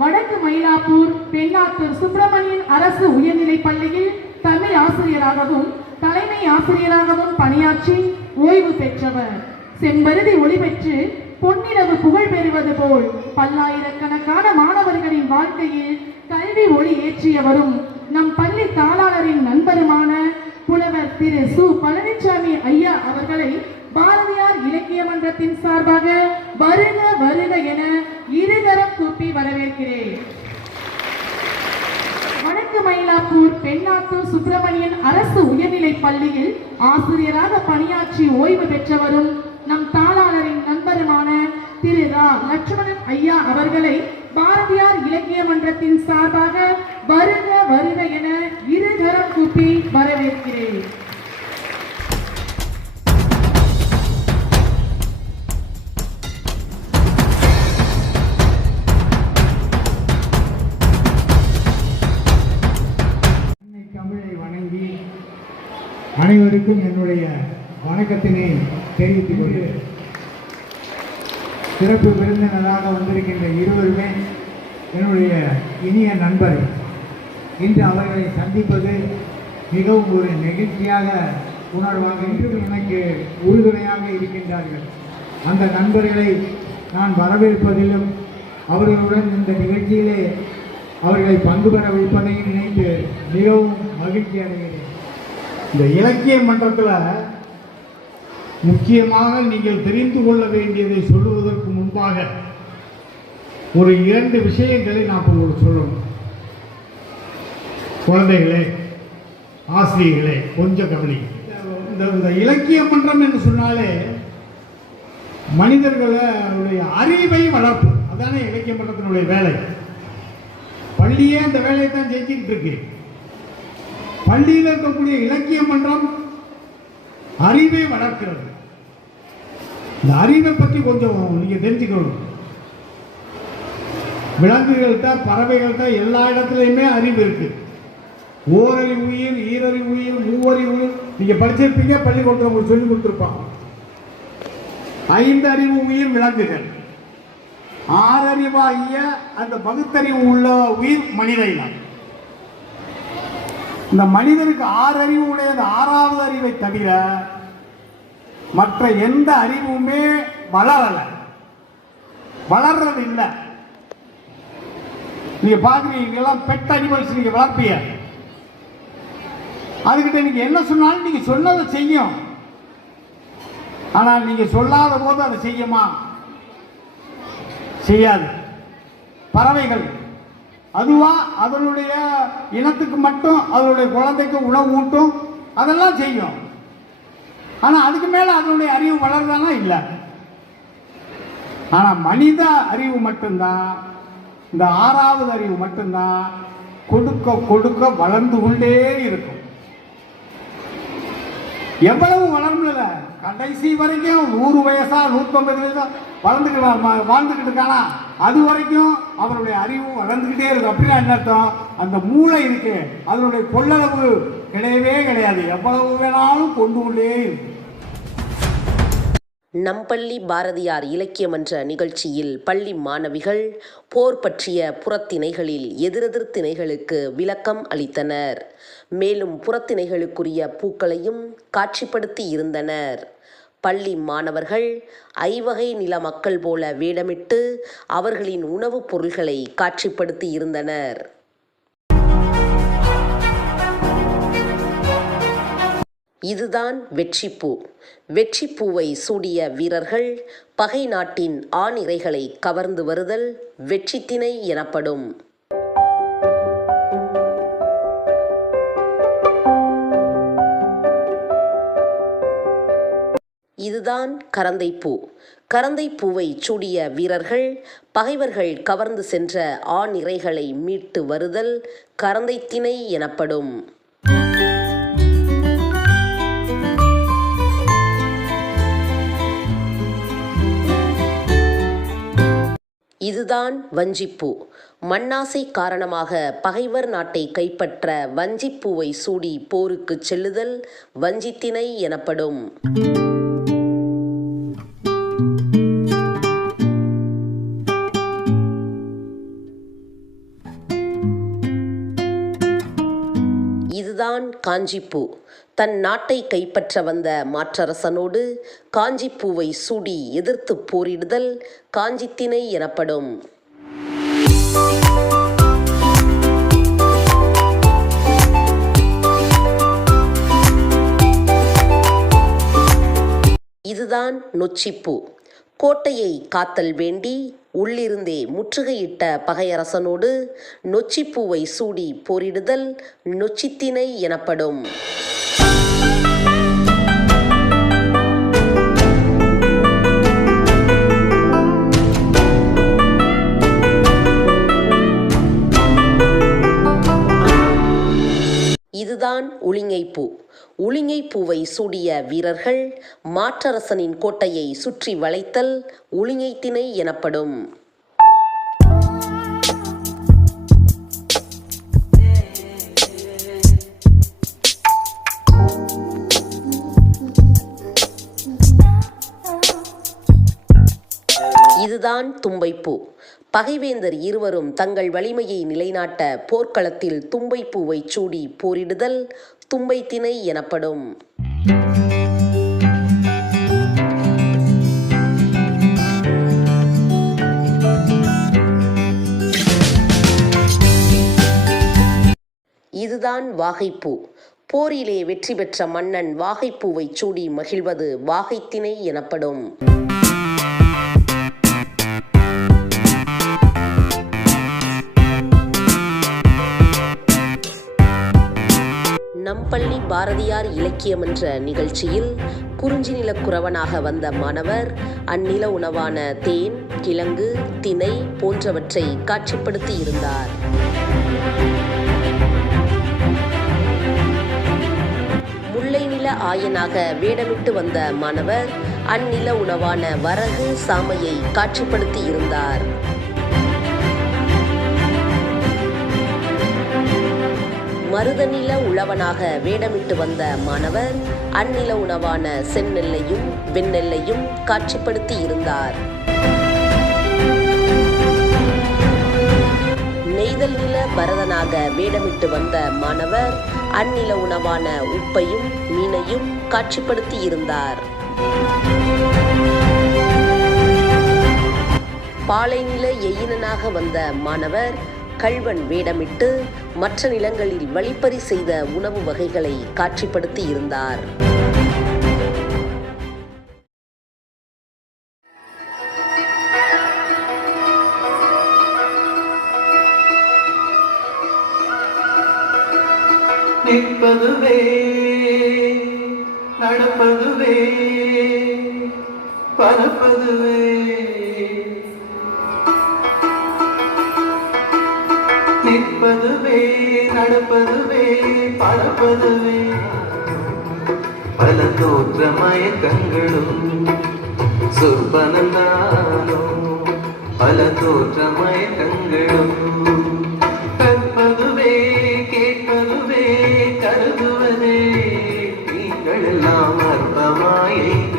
வடக்கு மயிலாப்பூர் பெண்ணாத்தூர் சுப்பிரமணியன் அரசு உயர்நிலைப் பள்ளியில் தமிழ் ஆசிரியராகவும் தலைமை ஆசிரியராகவும் பணியாற்றி ஓய்வு பெற்றவர். செம்பருதி ஒளி பெற்று பொன்னிலவு புகழ் பெறுவது போல் பல்லாயிரக்கணக்கான மாணவர்களின் வாழ்க்கையில் கல்வி ஒளி ஏற்றியவரும் நம் பள்ளி தாளாளரின் நண்பருமான புலவர் திரு சு பழனிசாமி ஐயா அவர்களை பாரதியார் இலக்கிய மன்றத்தின் சார்பாக வருக வருக என இருகரம் கூப்பி வரவேற்கிறேன். வடக்கு மயிலாப்பூர் பெண்ணாத்தூர் சுப்பிரமணியன் அரசு உயர்நிலைப் பள்ளியில் ஆசிரியராக பணியாற்றி ஓய்வு பெற்றவரும் நம் தாளாளரின் நண்பருமான திரு ரா லட்சுமணன் ஐயா அவர்களை பாரதியார் இலக்கிய மன்றத்தின் சார்பாக வருக வருக என இருகரம் கூப்பி வரவேற்கிறேன். தமிழை வணங்கி அனைவருக்கும் என்னுடைய வணக்கத்தினை தெரிவித்துக் கொண்டு சிறப்பு விருந்தினராக வந்திருக்கின்ற இருவருமே என்னுடைய இனிய நண்பர். இன்று அவர்களை சந்திப்பது மிகவும் ஒரு நெகிழ்ச்சியாக உணர்வாக இன்றும் எனக்கு உறுதுணையாக இருக்கின்றார்கள். அந்த நண்பர்களை நான் வரவேற்பதிலும் அவர்களுடன் இந்த நிகழ்ச்சியிலே அவர்களை பங்கு பெற வைப்பதையும் நினைத்து மிகவும் மகிழ்ச்சி அடைகிறேன். இந்த இலக்கிய மன்றத்தில் முக்கியமாக நீங்கள் தெரிந்து கொள்ள வேண்டியதை சொல்லுவதற்கு முன்பாக ஒரு 2 விஷயங்களை நான் உங்களுக்கு சொல்லணும். குழந்தைகளே, ஆசிரியர்களே, கொஞ்சம் கவனி. இந்த இலக்கிய மன்றம் என்று சொன்னாலே மனிதர்களுடைய அறிவை வளர்ப்பு, அதானே இலக்கிய மன்றத்தினுடைய வேலை. பள்ளியே அந்த வேலையை தான் செஞ்சுக்கிட்டு இருக்கு. பள்ளியில் இருக்கக்கூடிய இலக்கிய மன்றம் அறிவை வளர்க்கிறது. இந்த அறிவை பற்றி கொஞ்சம் நீங்க தெரிஞ்சுக்கணும். விலங்குகள்கிட்ட, பறவைகள்கிட்ட எல்லா இடத்துலையுமே அறிவு இருக்கு. ஓரறிவு உயிர், ஈரறிவு உயிர், மூவறிவு உயிர். நீங்க படிச்சிருப்பீங்க, பள்ளிக்கூடத்தில் உங்களுக்கு சொல்லி கொடுத்துருப்பாங்க. 5 அறிவு உயிர் விலங்குகள், 6 அறிவாகிய அந்த பகுத்தறிவு உள்ள உயிர் மனித இனம். இந்த மனிதனுக்கு 6 அறிவு உடைய 6வது அறிவை தவிர மற்ற எந்த அறிவுமே வளர்றது இல்லை. நீங்க பாக்குறீங்க, பெட் அனிமல்ஸ் நீங்க வளர்ப்பீங்க, அதுகிட்ட நீங்க என்ன சொன்னாலும் நீங்க சொன்னதை செய்யும். ஆனால் நீங்க சொல்லாத போது அதை செய்யுமா? செய்யாது. பறவைகள் அதுவா அதனுடைய இனத்துக்கு மட்டும் அதனுடைய குழந்தைக்கு உணவு ஊட்டும், அதெல்லாம் செய்யும். ஆனால் அதுக்கு மேலே அதனுடைய அறிவு வளர்றதானா? இல்லை. ஆனால் மனித அறிவு மட்டும்தான், இந்த 6வது அறிவு மட்டும்தான் கொடுக்க கொடுக்க வளர்ந்து கொண்டே இருக்கும். எவ்வளவு வளரல, கடைசி வரைக்கும் 100 வயசா 150 வயசா வாழ்ந்துக்கிட்டு இருக்கானா, அது வரைக்கும் அவருடைய அறிவு வளர்ந்துக்கிட்டே இருக்கும். அப்படின்னா என்ன அர்த்தம்? அந்த மூளை இருக்கு, அதனுடைய கொள்ளளவு கிடையவே கிடையாது, எவ்வளவு வேணாலும் கொண்டு கொண்டே இருக்கு. நம் பள்ளி பாரதியார் இலக்கிய மன்ற நிகழ்ச்சியில் பள்ளி மாணவிகள் போர் பற்றிய புறத்திணைகளில் எதிரெதிர் திணைகளுக்கு விளக்கம் அளித்தனர். மேலும் புறத்திணைகளுக்குரிய பூக்களையும் காட்சிப்படுத்தி இருந்தனர். பள்ளி மாணவர்கள் 5 வகை நில மக்கள் போல வேடமிட்டு அவர்களின் உணவுப் பொருள்களை காட்சிப்படுத்தி இருந்தனர். இதுதான் வெற்றிப்பூ. வெற்றிப்பூவை சூடிய வீரர்கள் பகை நாட்டின் ஆணிரைகளை கவர்ந்து வருதல் வெற்றித்திணை எனப்படும். இதுதான் கரந்தைப்பூ. கரந்தைப்பூவை சூடிய வீரர்கள் பகைவர்கள் கவர்ந்து சென்ற ஆணிரைகளை மீட்டு வருதல் கரந்தைத்திணை எனப்படும். இதுதான் வஞ்சிப்பூ. மண்ணாசை காரணமாக பகைவர் நாட்டை கைப்பற்ற வஞ்சிப்பூவை சூடி போருக்கு செல்லுதல் வஞ்சித்திணை எனப்படும். இதுதான் காஞ்சிப்பூ. தன் நாட்டை கைப்பற்ற வந்த மாற்றரசனோடு காஞ்சிப்பூவை சூடி எதிர்த்து போரிடுதல் காஞ்சித்திணை எனப்படும். இதுதான் நொச்சிப்பூ. கோட்டையை காத்தல் வேண்டி உள்ளிருந்தே முற்றுகையிட்ட பகையரசனோடு நொச்சிப்பூவை சூடி போரிடுதல் நொச்சித்திணை எனப்படும். இதுதான் உளிங்கைப்பூ. உளிங்கைப்பூவை சூடிய வீரர்கள் மாற்றரசனின் கோட்டையை சுற்றி வளைத்தல் உளிங்கைத்திணை எனப்படும். இதுதான் தும்பைப்பூ. பகைவேந்தர் இருவரும் தங்கள் வலிமையை நிலைநாட்ட போர்க்களத்தில் தும்பைப்பூவை சூடி போரிடுதல் தும்பைத்திணை எனப்படும். இதுதான் வாகைப்பூ. போரிலே வெற்றி பெற்ற மன்னன் வாகைப்பூவை சூடி மகிழ்வது வாகைத்திணை எனப்படும். நம் பள்ளி பாரதியார் இலக்கியம் என்ற நிகழ்ச்சியில் குறிஞ்சி நிலக்குறவனாக வந்த மாணவர் அந்நில உணவான தேன், கிழங்கு, திணை போன்றவற்றை காட்சிப்படுத்தி இருந்தார். முல்லை நில ஆயனாக வேடமிட்டு வந்த மாணவர் அந்நில உணவான வரகு, சாமையை காட்சிப்படுத்தி இருந்தார். மருதநில உழவனாக வேடமிட்டு வந்த மாணவர் அந்நில உணவான செந்நெல்லையும் வெண்ணெல்லையும் காட்சிப்படுத்தி இருந்தார். நெய்தல் நில பரதனாக வேடமிட்டு வந்த மாணவர் அந்நில உணவான உப்பையும் மீனையும் காட்சிப்படுத்தி இருந்தார். பாலைநில எயினனாக வந்த மாணவர் கள்வன் வேடமிட்டு மற்ற நிலங்களில் வழிப்பறி செய்த உணவு வகைகளை காட்சிப்படுத்தி இருந்தார். நிற்பதுவே நடப்பதுவே பறப்பதுவே நிற்பதுவே நடப்பதுவே பறப்பதுவே பல தோற்ற மயக்கங்களும் சொற்பனந்தானோ பல தோற்ற மயக்கங்களும் கற்பதுவே கேட்பதுவே கருதுவதே நீங்கள் எல்லாம் அற்பமாயங்களும்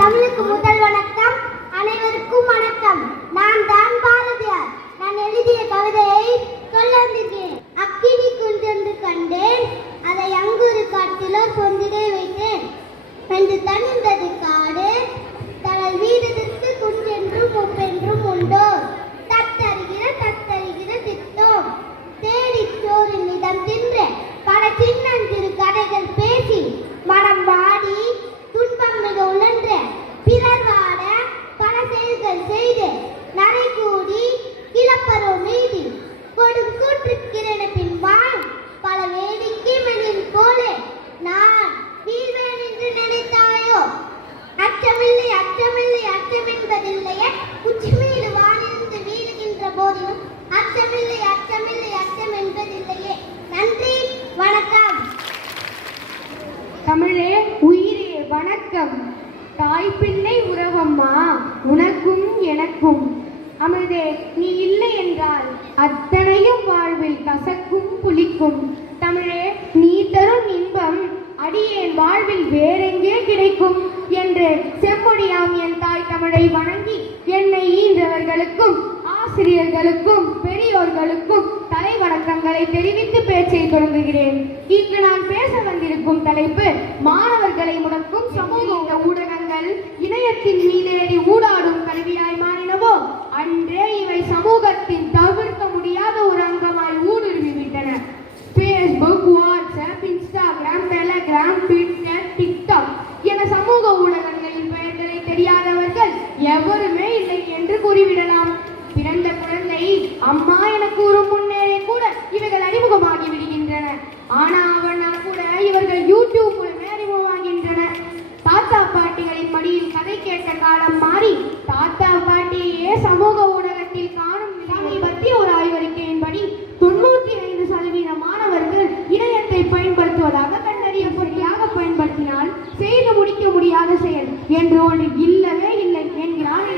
தமிழுக்கு முதல் வணக்கம். அனைவருக்கும் வணக்கம். நான் தான் பாரதியார். நான் எழுதிய கவிதையை சொல்ல வந்திருக்கேன். அக்கினி குன்றென்று கண்டேன், அதை அங்குரு காட்டிலோ பொந்திலே வைத்தேன். என்று தனிந்தது காடு, தனது வீடத்திற்கு குன்றென்றும் முப்பென்றும் உண்டோ. தத்தருகிற திட்டோம் தேடி சோறு நிதம் தின்று பல சின்னஞ்சிறு கதைகள் பேசி மனம் வாடி துன்பம் மிக உழன்ற பிறர் வாட பல செயல்கள் செய்து நரை கூடி கிளப்பரோ மீதி கொடும் கூற்றுக்கிறன பின்பால் பல வேடிக்கை மனிதன் போலே நான் வீழ்வேன் என்று நினைத்தாயோ. அச்சமில்லை அச்சமில்லை அச்சம் என்பதில்லையே, உச்சிமீது வானிருந்து வீழுகின்ற போதிலும் அச்சமில்லை அச்சமில்லை அச்சம் என்பதில்லையே. நன்றி, வணக்கம். தமிழே உயிரே வணக்கம். தாய் பிள்ளை உறவம்மா உனக்கும் எனக்கும். அமிர்தே நீ இல்லை என்றால் அத்தனையும் வாழ்வில் கசக்கும் புளிக்கும். தமிழே நீ தரும் இன்பம் அடியேன் வேண்டும் என்று செம்மொழியாம் என் தாய் தமிழை வணங்கி என்னை ஈன்றவர்களுக்கும் ஆசிரியர்களுக்கும் பெரியோர்களுக்கும் தலை வணக்கங்களை தெரிவித்து பேச்சை தொடங்குகிறேன். இன்று நான் பேச வந்திருக்கும் தலைப்பு மாணவர்களை முடக்கும் சமூக ஊடகங்கள் இணையத்தின் மீதேறி ஊடாடும் கருவியாய் மாறினவோ அன்றே இவை சமூகத்தின் தவிர்க்க முடியாத ஒரு அங்கமாய் ஊடுருவிவிட்டன. Facebook, WhatsApp, Instagram, Telegram, Twitter, TikTok என சமூக ஊடகங்களின் பெயர்களை தெரியாதவர்கள் எவருமே இல்லை என்று கூறிவிடலாம். பிறந்த குழந்தை அம்மா என கூறும் முன்னேறே கூட இவைகள் அறிமுகமாகி விடுகின்றன. ஆனா அவனா கூட இவர்கள் யூடியூப் மூலமே அறிமுகமாகின்றன. தாத்தா பாட்டிகளின் மடியில் கதை கேட்ட காலம் மாறி தாத்தா பாட்டியே சமூக ஊடகத்தில் காணும் பற்றிய ஒரு ஆய்வறிக்கையின்படி 95% மாணவர்கள் இணையத்தை பயன்படுத்துவதாக கண்டறியப்படியாக பயன்படுத்தினால் செய்து முடிக்க முடியாத செயல் என்று ஒன்று இல்லவே இல்லை என்கிறார்.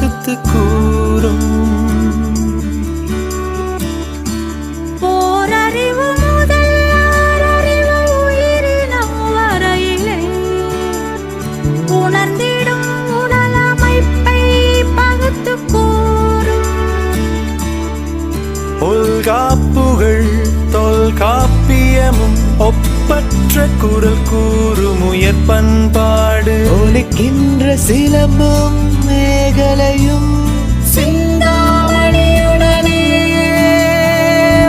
பகுத்து கூறும். ஓரறிவு முதல் ஆறறிவு உயிரினம் வரையிலே உணர்ந்திடும் உடல் அமைப்பை பகுத்து கூறும். தொல்காப்புகள் தொல்காப்பியமும் ஒப்பற்ற குரல் கூறும் உயர் பண்பாடு. ஒலிக்கின்ற சிலம்பும் மேகலையும் சிந்தாமணியுடனே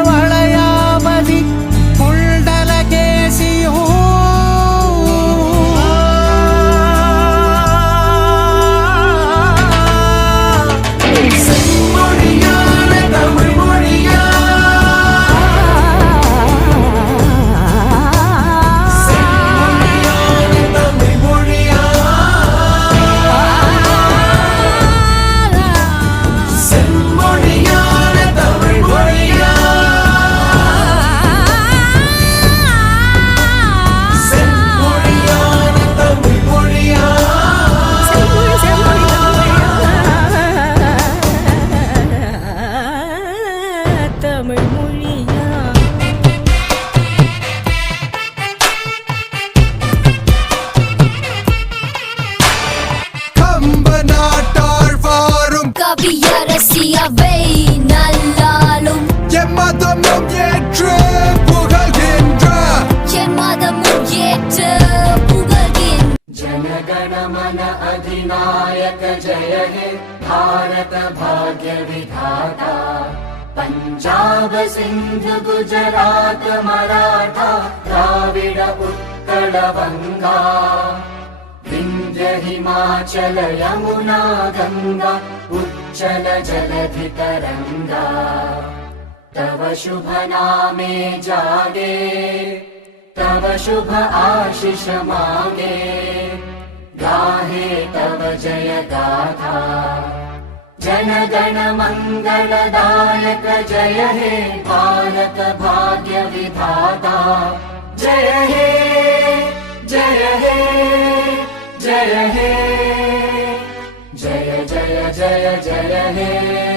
வளையாபதி புல்டலகேசியோ செம்மொழியான தமிழ் மொழியா தமிழ் மொழியா கம்ப நாட்டார் வாரும் கவியரசியவை நல்லாலும் எம்மதமும் ஏற்று புகழ்கின்ற எம்மதமும் ஏற்று புகழ்கின்ற जनगणमन अधिनायक जय हे भारत भाग्य विधाता पंजाब सिंध गुजरात मराठा द्राविड उत्कल बंगा विंध्य हिमाचल यमुना गंगा उच्चल जलधि तरंगा तव शुभ नामे जागे तव शुभ आशीष मांगे गाहे तव जय गाथा जन गण मंगलदायक जय हे भारत भाग्य विधाता जय हे जय हे जय हे जय जय जय जय हे